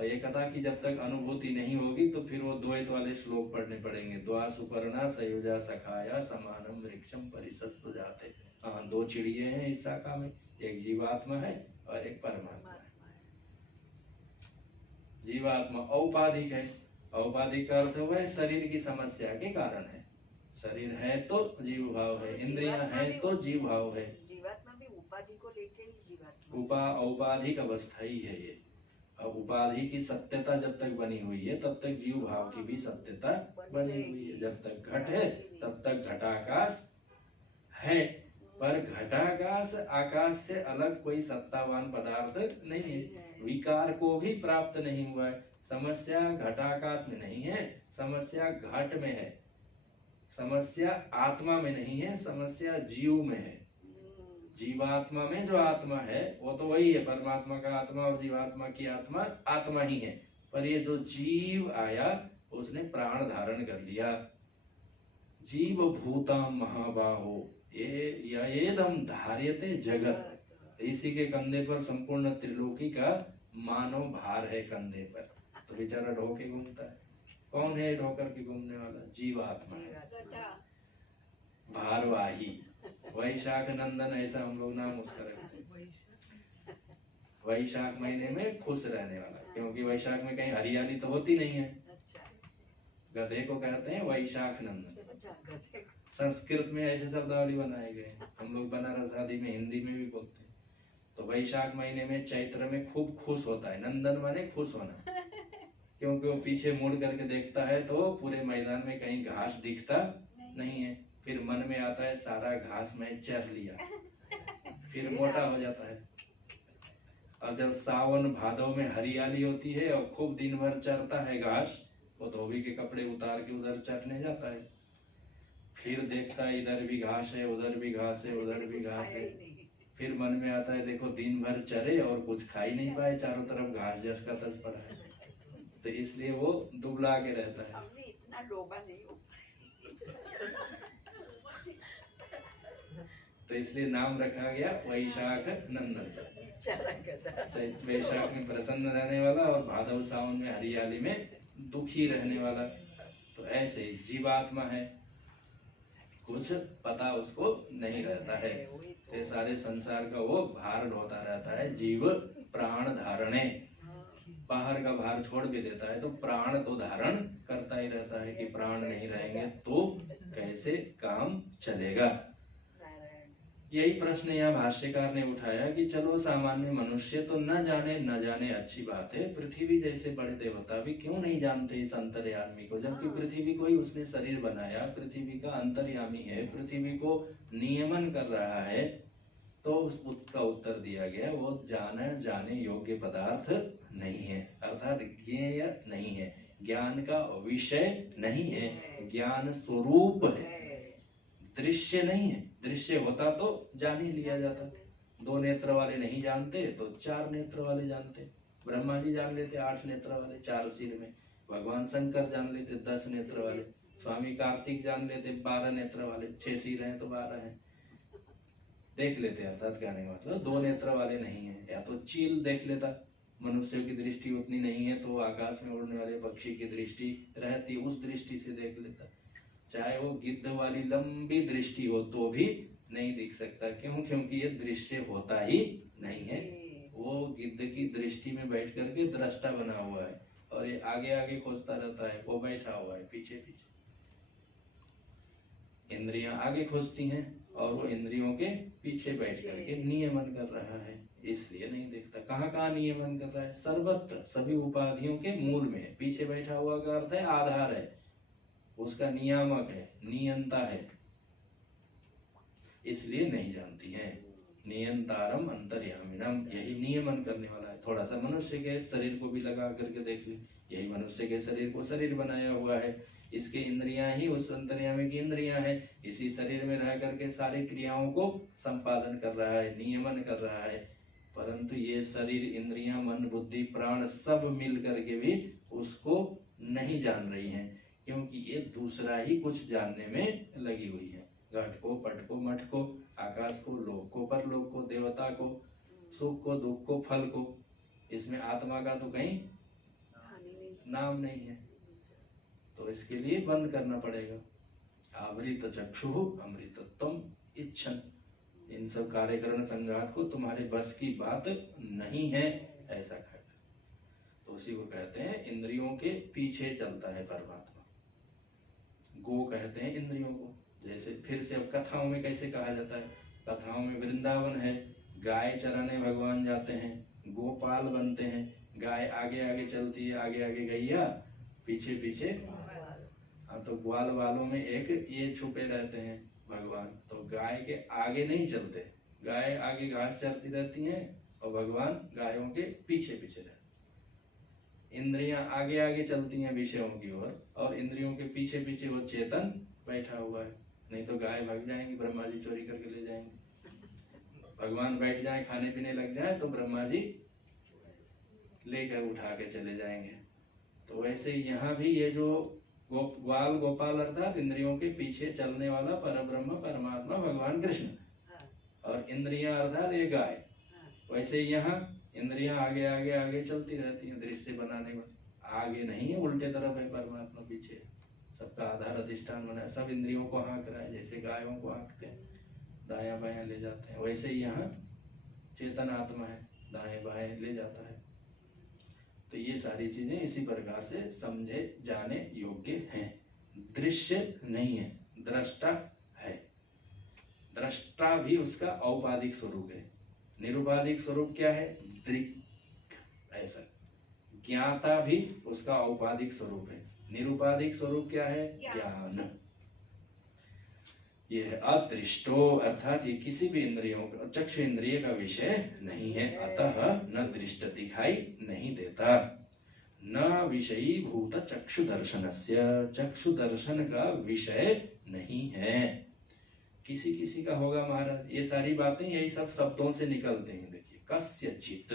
और ये कथा कि जब तक अनुभूति नहीं होगी तो फिर वो द्वैत वाले श्लोक पढ़ने पड़ेंगे। द्वा सुपर्णा सयुजा सखाया समानम वृक्षम परिसस्व जाते। हाँ, दो चिड़िए हैं इस शाखा में, एक जीवात्मा है और एक परमात्मा है। जीवात्मा औपाधिक है, औपाधिक का अर्थ हुआ है शरीर की समस्या के कारण है। शरीर है तो जीव भाव है, इंद्रियां है तो जीव भाव है। जीवात्मा भी उपाधि को लेके ही जीवात्मा औपाधिक अवस्था ही है ये। अब उपाधि की सत्यता जब तक बनी हुई है तब तक जीव भाव की भी सत्यता बनी हुई है। जब तक घट है तब तक घटाकाश है, पर घटाकाश आकाश से अलग कोई सत्तावान पदार्थ नहीं है। विकार को भी प्राप्त नहीं हुआ है। समस्या घटाकाश में नहीं है, समस्या घट में है। समस्या आत्मा में नहीं है, समस्या जीव में है। जीवात्मा में जो आत्मा है वो तो वही है, परमात्मा का आत्मा और जीवात्मा की आत्मा आत्मा ही है। पर ये जो जीव आया उसने प्राण धारण कर लिया। जीव भूताम महाबाहो ये दम धार्यते जगत। इसी के कंधे पर संपूर्ण त्रिलोकी का मानव भार है कंधे पर, तो बेचारा ढोके घूमता है। कौन है ढोकर के घूमने वाला? जीवात्मा है, भारवाही। वैशाख नंदन ऐसा हम लोग नाम उसका रखते हैं। वैशाख महीने में खुश रहने वाला, क्योंकि वैशाख में कहीं हरियाली तो होती नहीं है। गधे को कहते हैं वैशाख नंदन। संस्कृत में ऐसे शब्दावली बनाए गए, हम लोग बनारस आदि में हिंदी में भी बोलते हैं। तो वैशाख महीने में चैत्र में खूब खुश होता है। नंदन माने खुश होना, क्योंकि वो पीछे मुड़ करके देखता है तो पूरे मैदान में कहीं घास दिखता नहीं है। फिर मन में आता है सारा घास मैं चर लिया, फिर मोटा हो जाता है। और जब सावन भादव में हरियाली होती है और खूब दिन भर चरता है घास, वो धोबी के कपड़े उतार के उधर चरने जाता है। फिर देखता है इधर भी घास है, उधर भी घास है, उधर भी घास है। फिर मन में आता है देखो दिन भर चरे और कुछ खा ही नहीं पाए, चारों तरफ घास जस का तस पड़ा है। तो इसलिए वो दुबला के रहता है। इतना लोभा नहीं हो। तो इसलिए नाम रखा गया वैशाख नंदन। वैशाख में प्रसन्न रहने वाला और भादव सावन में हरियाली में दुखी रहने वाला। तो ऐसे जीवात्मा है, कुछ पता उसको नहीं रहता है। तो सारे संसार का वो भार ढोता रहता है। जीव प्राण धारणे, बाहर का भार छोड़ भी देता है तो प्राण तो धारण करता ही रहता है कि प्राण नहीं रहेंगे तो कैसे काम चलेगा। यही प्रश्न यहाँ भाष्यकार ने उठाया कि चलो सामान्य मनुष्य तो न जाने अच्छी बात है, पृथ्वी जैसे बड़े देवता भी क्यों नहीं जानते इस अंतर्यामी को, जबकि पृथ्वी को ही उसने शरीर बनाया, पृथ्वी का अंतर्यामी है, पृथ्वी को नियमन कर रहा है। तो उसका उत्तर दिया गया वो जाने योग्य पदार्थ नहीं है, अर्थात ज्ञेय नहीं है, ज्ञान का विषय नहीं है, ज्ञान स्वरूप है, दृश्य नहीं है। दृश्य होता तो जान ही लिया जाता। 2 नेत्र वाले नहीं जानते तो 4 नेत्र वाले जानते। ब्रह्मा जी जान लेते 8 नेत्र वाले 4 सिर में, भगवान शंकर जान लेते 10 नेत्र वाले, स्वामी कार्तिक जान लेते 12 नेत्र वाले, 6 सिर हैं तो 12 हैं, देख लेते। अर्थात कहने का मतलब 2 नेत्र वाले नहीं है। या तो चील देख लेता, मनुष्य की दृष्टि उतनी नहीं है तो आकाश में उड़ने वाले पक्षी की दृष्टि रहती, उस दृष्टि से देख लेता। चाहे वो गिद्ध वाली लंबी दृष्टि हो तो भी नहीं दिख सकता। क्यों? क्योंकि ये दृश्य होता ही नहीं है। वो गिद्ध की दृष्टि में बैठ करके दृष्टा बना हुआ है और ये आगे आगे खोजता रहता है, वो बैठा हुआ है पीछे पीछे। इंद्रियां आगे खोजती हैं और वो इंद्रियों के पीछे बैठ करके नियमन कर रहा है, इसलिए नहीं देखता। कहाँ कहाँ नियमन कर रहा है? सर्वत्र, सभी उपाधियों के मूल में। पीछे बैठा हुआ का अर्थ है आधार है, उसका नियामक है, नियंता है, इसलिए नहीं जानती है। नियंतारम अंतर्यामिनम, यही नियमन करने वाला है। थोड़ा सा मनुष्य के शरीर को भी लगा करके देख ले, यही मनुष्य के शरीर को शरीर बनाया हुआ है, इसके इंद्रियां ही उस अंतर्यामी की इंद्रियां हैं। इसी शरीर में रह करके सारी क्रियाओं को संपादन कर रहा है, नियमन कर रहा है। परंतु ये शरीर, इंद्रियां, मन, बुद्धि, प्राण सब मिल करके भी उसको नहीं जान रही हैं, क्योंकि ये दूसरा ही कुछ जानने में लगी हुई है। घट को, पट को, मठ को, आकाश को, लोक को, परलोक को, देवता को, सुख को, दुख को, फल को। इसमें आत्मा का तो कहीं नाम नहीं है, तो इसके लिए बंद करना पड़ेगा। आवृत चक्षु अमृतत्वम इच्छन, इन सब कार्यकरण संघात को तुम्हारे बस की बात नहीं है, ऐसा कहकर तो उसी को कहते हैं इंद्रियों के पीछे चलता है परमात्मा। गो कहते हैं इंद्रियों को। जैसे फिर से अब कथाओं में कैसे कहा जाता है, कथाओं में वृंदावन है, गाय चराने भगवान जाते हैं, गोपाल बनते हैं, गाय आगे आगे चलती है, आगे आगे गैया पीछे पीछे। हाँ, तो ग्वाल वालों में एक ये छुपे रहते हैं भगवान, तो गाय के आगे नहीं चलते, गाय आगे घास चरती रहती हैं और भगवान गायों के पीछे पीछे रहते। इंद्रियां आगे आगे चलती हैं विषयों की ओर, और इंद्रियों के पीछे पीछे वो चेतन बैठा हुआ है। नहीं तो गाय भाग जाएंगी, ब्रह्मा जी चोरी करके ले जाएंगे। भगवान बैठ जाए, खाने पीने लग जाए तो ब्रह्मा जी लेकर उठा के चले जाएंगे। तो वैसे यहाँ भी ये जो ग्वाल गोपाल अर्थात इंद्रियों के पीछे चलने वाला परब्रह्म परमात्मा भगवान कृष्ण, और इंद्रियां अर्थात ये गाय। वैसे यहाँ इंद्रियां आगे आगे आगे चलती रहती हैं दृश्य बनाने में, आगे नहीं है, उल्टे तरफ है परमात्मा पीछे। सबका आधार अधिष्ठान बना है, सब इंद्रियों को हाँक रहा है, जैसे गायों को हाँकते हैं दायां बायां ले जाते हैं, वैसे ही यहाँ चेतन आत्मा है, दाएं बाएं ले जाता है। तो ये सारी चीजें इसी प्रकार से समझे जाने योग्य हैं। दृश्य नहीं है, दृष्टा है। दृष्टा भी उसका औपाधिक स्वरूप है। निरुपाधिक स्वरूप क्या है? दृक्, ऐसा। ज्ञाता भी उसका औपाधिक स्वरूप है। निरुपाधिक स्वरूप क्या है? ज्ञान। ये है अदृष्टो, अर्थात ये किसी भी इंद्रियों का, चक्षु इंद्रिय का विषय नहीं है, अतः न दृष्ट दिखाई नहीं देता। न विषयीभूत चक्षु दर्शनस्य, चक्षु दर्शन का विषय नहीं है। किसी किसी का होगा महाराज। ये सारी बातें यही सब शब्दों से निकलते हैं। देखिए, कस्यचित्,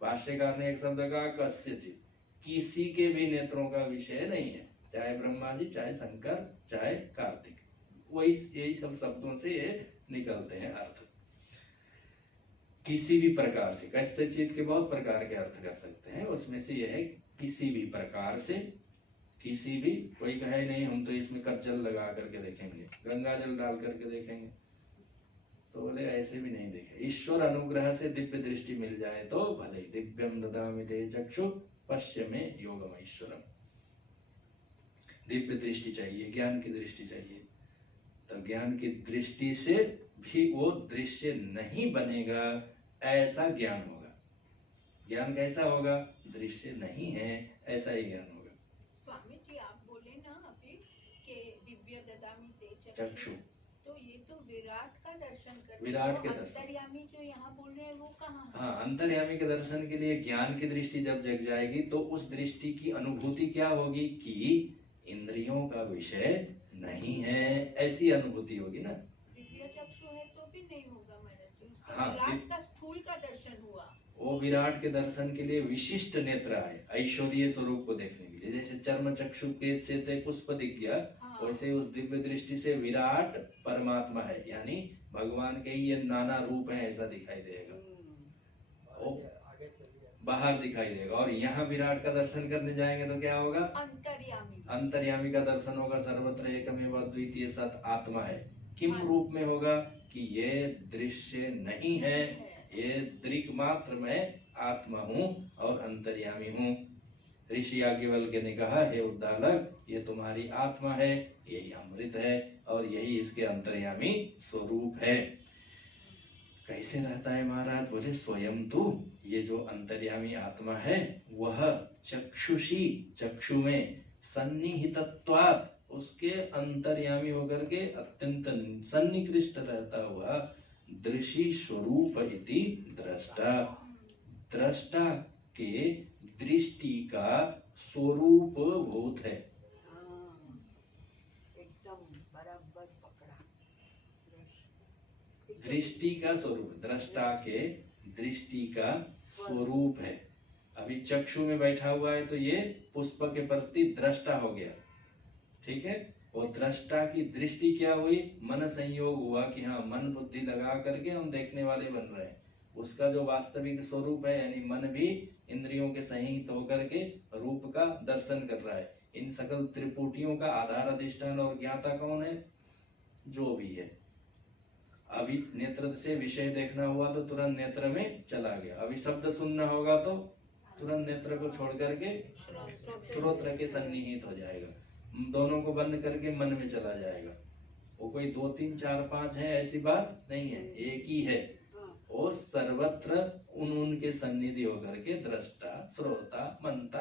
भाष्यकार ने एक शब्द कहा कस्यचित्, किसी के भी नेत्रों का विषय नहीं है, चाहे ब्रह्मा जी, चाहे शंकर, चाहे कार्तिक, वही यही सब शब्दों से ये निकलते हैं अर्थ। किसी भी प्रकार से, कस्यचित् के बहुत प्रकार के अर्थ कर सकते हैं, उसमें से यह है किसी भी प्रकार से। किसी भी, कोई कहे नहीं हम तो इसमें कज्जल लगा करके देखेंगे, गंगा जल डाल करके देखेंगे, तो बोले ऐसे भी नहीं देखे। ईश्वर अनुग्रह से दिव्य दृष्टि मिल जाए तो भले। दिव्यम ददामि ते चक्षु पश्य में योगम ईश्वरम। दिव्य दृष्टि चाहिए, ज्ञान की दृष्टि चाहिए। तो ज्ञान की दृष्टि से भी वो दृश्य नहीं बनेगा, ऐसा ज्ञान होगा। ज्ञान कैसा होगा? दृश्य नहीं है ऐसा ही ज्ञान होगा। स्वामी जी, आप बोले ना अभी कि दिव्य ददामि ते चक्षु, तो ये तो विराट का दर्शन करते, विराट के दर्शन। अंतर्यामी जो यहाँ बोल रहे हैं वो कहाँ है? हाँ, अंतर्यामी के दर्शन के लिए ज्ञान की दृष्टि जब जग जाएगी तो उस दृष्टि की अनुभूति क्या होगी कि इंद्रियों का विषय नहीं है, ऐसी अनुभूति होगी ना। दिव्य चक्षु है तो भी नहीं होगा महाराज जी, उसको हाँ, विराट का स्थूल का दर्शन हुआ। वो विराट के दर्शन के लिए विशिष्ट नेत्र आए, ऐश्वर्य स्वरूप को देखने के लिए। जैसे चर्म चक्षु के से ते पुष्प दिख गया, वैसे उस दिव्य दृष्टि से विराट परमात्मा है, यानी भगवान के ये नाना रूप है ऐसा दिखाई देगा, बाहर दिखाई देगा। और यहाँ विराट का दर्शन करने जाएंगे तो क्या होगा? अंतर्यामी। अंतर्यामी का दर्शन होगा। सर्वत्र एकमेव अद्वितीय सत आत्मा है। किम रूप में होगा कि ये दृश्य नहीं है, ये दृक् मात्र मैं आत्मा हूँ और अंतर्यामी हूँ। ऋषि याज्ञवल्क्य ने कहा, हे उद्दालक, ये तुम्हारी आत्मा है, यही अमृत है और यही इसके अंतर्यामी स्वरूप है। कैसे रहता है महाराज? बोले स्वयं तू, ये जो अंतर्यामी आत्मा है वह चक्षुषी, चक्षु में, सन्निहितत्वात्, उसके अंतर्यामी होकर के अत्यंत सन्निकृष्ट रहता हुआ, दृषि स्वरूप इति दृष्टा, दृष्टा के दृष्टि का स्वरूप भूत है। एकदम बराबर पकड़ा। दृष्टि का स्वरूप, दृष्टा के दृष्टि का स्वरूप है। अभी चक्षु में बैठा हुआ है तो ये पुष्प के प्रति दृष्टा हो गया, ठीक है। वो दृष्टा की दृष्टि क्या हुई? मन संयोग हुआ कि हाँ, मन बुद्धि लगा करके हम देखने वाले बन रहे हैं। उसका जो वास्तविक स्वरूप है, यानी मन भी इंद्रियों के सहित होकर के रूप का दर्शन कर रहा है। इन सकल त्रिपुटियों का आधार, अधिष्ठान और ज्ञाता कौन है? जो भी है। अभी नेत्र से विषय देखना हुआ तो तुरंत नेत्र में चला गया, अभी शब्द सुनना होगा तो तुरंत नेत्र को छोड़ करके श्रोत्र के सन्निहित हो जाएगा, दोनों को बंद करके मन में चला जाएगा। वो कोई 2 3 4 5 है ऐसी बात नहीं है, एक ही है। वो सर्वत्र उनके सन्निधि होकर के दृष्टा, श्रोता, मनता,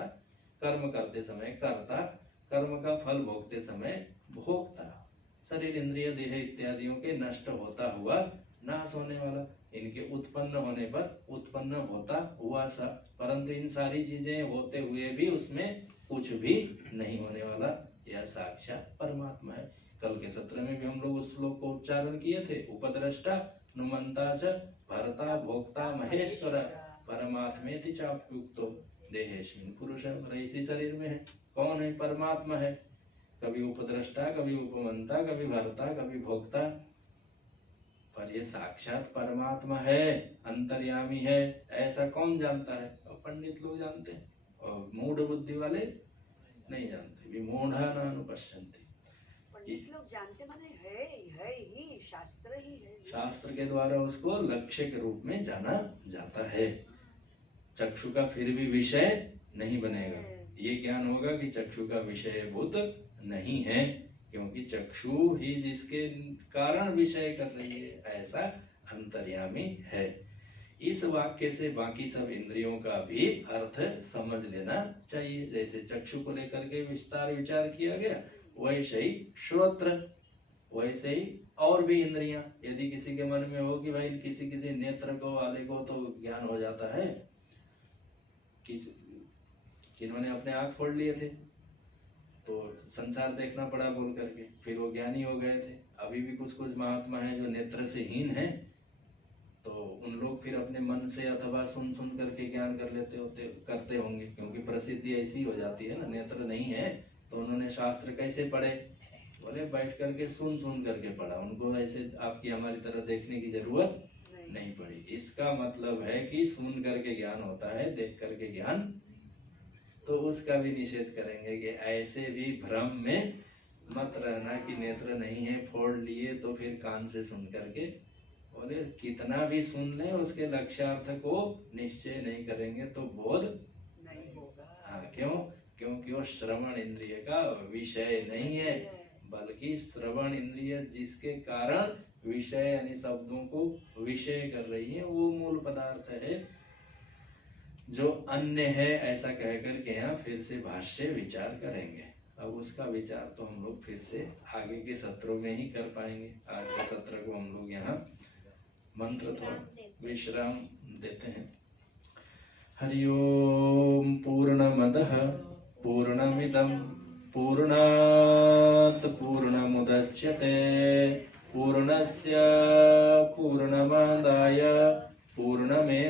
कर्म करते समय कर्ता, कर्म का फल भोगते समय भोक्ता, शरीर इंद्रिय देह इत्यादियों के नष्ट होता हुआ नाश होने वाला, इनके उत्पन्न होने पर उत्पन्न होता हुआ सा, परंतु इन सारी चीजें होते हुए भी उसमें कुछ भी नहीं होने वाला, यह साक्षात परमात्मा है। कल के सत्र में भी हम लोग उस श्लोक को उच्चारण किए थे, उपद्रष्टा नुमंता च भर्ता भोक्ता महेश्वर परमात्मेति चाप्युक्तो देहेस्मिन् पुरुषः। इसी शरीर में है, कौन है? परमात्मा है। कभी उपद्रष्टा, कभी उपमंता, कभी भर्ता, कभी भोक्ता, पर ये साक्षात परमात्मा है, अंतर्यामी है। ऐसा कौन जानता है? और पंडित लोग जानते हैं, और मूढ़ बुद्धि वाले नहीं जानते। विमूढ़ा नानुपश्यन्ति। पंडित लोग जानते, माने है ही, शास्त्र ही है। शास्त्र के द्वारा उसको लक्ष्य के रूप में जाना जाता है। चक्षु का फिर भी विषय नहीं बनेगा, ये ज्ञान होगा कि चक्षु का विषय भूत नहीं है, क्योंकि चक्षु ही जिसके कारण विषय कर रही है, ऐसा अंतर्यामी है। इस वाक्य से बाकी सब इंद्रियों का भी अर्थ समझ लेना चाहिए। जैसे चक्षु को लेकर के विस्तार विचार किया गया, वैसे ही श्रोत्र, वैसे ही और भी इंद्रियां। यदि किसी के मन में हो कि भाई किसी किसी नेत्र को वाले को तो ज्ञान हो जाता है, किन्होंने अपने आंख फोड़ लिए थे तो संसार देखना पड़ा बोल करके, फिर वो ज्ञानी हो गए थे। अभी भी कुछ कुछ महात्मा हैं जो नेत्र से हीन हैं, तो उन लोग फिर अपने मन से अथवा सुन सुन करके ज्ञान कर लेते करते होंगे, क्योंकि प्रसिद्धि ऐसी हो जाती है ना। नेत्र नहीं है तो उन्होंने शास्त्र कैसे पढ़े? बोले बैठ करके सुन सुन करके पढ़ा, उनको ऐसे आपकी हमारी तरह देखने की जरूरत नहीं पड़ी। इसका मतलब है कि सुन करके ज्ञान होता है, देख करके ज्ञान। तो उसका भी निषेध करेंगे कि ऐसे भी भ्रम में मत रहना कि नेत्र नहीं है, फोड़ लिए तो फिर कान से सुन करके। बोले कितना भी सुन ले, उसके लक्ष्यार्थ को निश्चय नहीं करेंगे तो बोध नहीं होगा। हाँ, क्यों? क्योंकि वो श्रवण इंद्रिय का विषय नहीं है, बल्कि श्रवण इंद्रिय जिसके कारण विषय यानी शब्दों को विषय कर रही है, वो मूल पदार्थ है जो अन्य है, ऐसा कह करके यहाँ फिर से भाष्य विचार करेंगे। अब उसका विचार तो हम लोग फिर से आगे के सत्रों में ही कर पाएंगे। आज के सत्र को हम लोग यहाँ मंत्र थोड़ा विश्राम देते हैं। हरि ओम पूर्णमदः पूर्णमिदं पूर्णात् पूर्णमुदच्यते पूर्णस्य पूर्णमादाय पूर्णमेवावशिष्यते।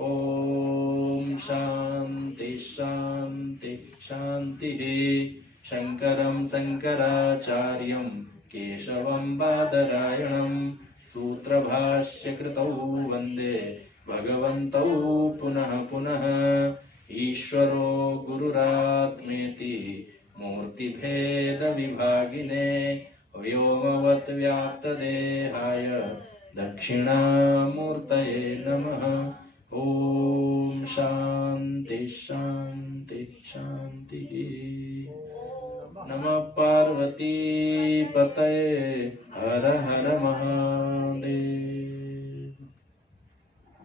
ओम शांति शांति शांतिः। शंकरं शंकराचार्यं केशवं बादरायणं सूत्रभाष्यकृतौ वन्दे भगवन्तौ पुनः पुनः। ईश्वरो गुरुरात्मेति मूर्तिभेद विभागिने व्योमवत् व्याप्तदेहाय दक्षिणामूर्तये नमः। ओम शांति शांति शांति। नमः पार्वती पतये हर हर महा